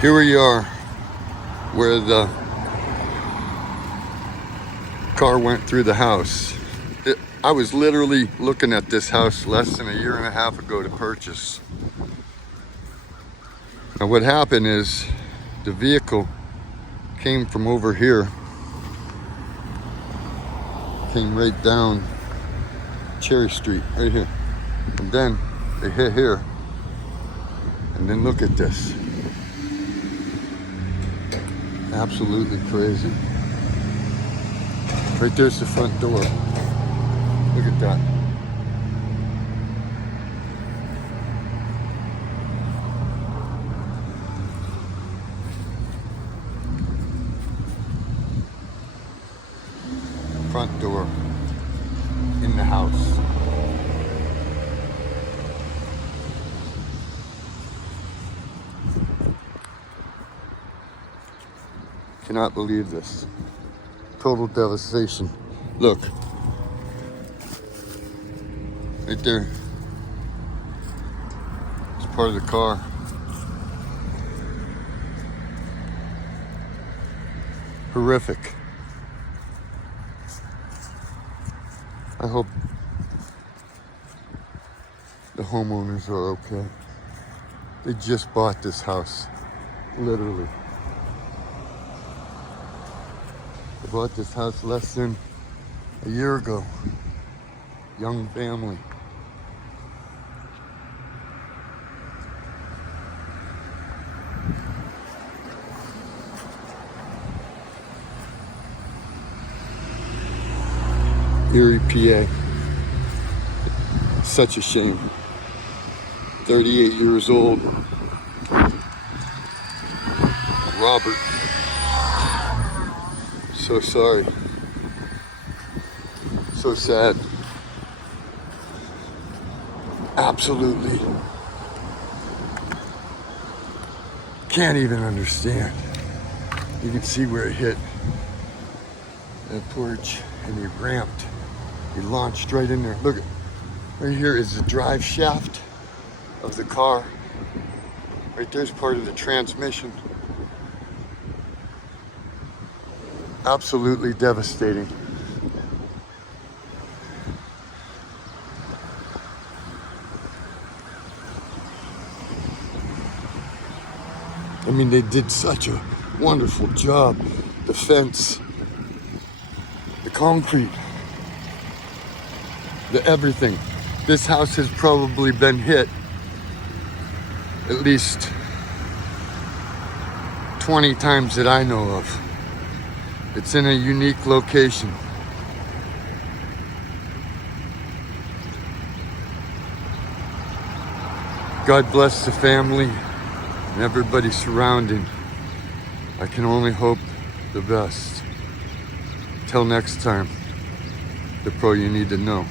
Here we are where the car went through the house. I was literally looking at this house less than a year and a half ago to purchase. Now what happened is the vehicle came from over here, came right down Cherry Street, right here. And then they hit here. And then look at this. Absolutely crazy. Right there's the front door. Look at that. Front door in the house. Cannot believe this. Total devastation. Look. Right there. It's part of the car. Horrific. I hope the homeowners are okay. They just bought this house. Literally. They bought this house less than a year ago. Young family. Erie, PA. Such a shame. 38 years old. Robert. So sorry. So sad. Absolutely. Can't even understand. You can see where it hit that porch and he ramped. He launched right in there. Look at, right here is the drive shaft of the car. Right there's part of the transmission. Absolutely devastating. I mean, they did such a wonderful job. The fence, the concrete, the everything. This house has probably been hit at least 20 times that I know of. It's in a unique location. God bless the family and everybody surrounding. I can only hope the best. Till next time, the pro you need to know.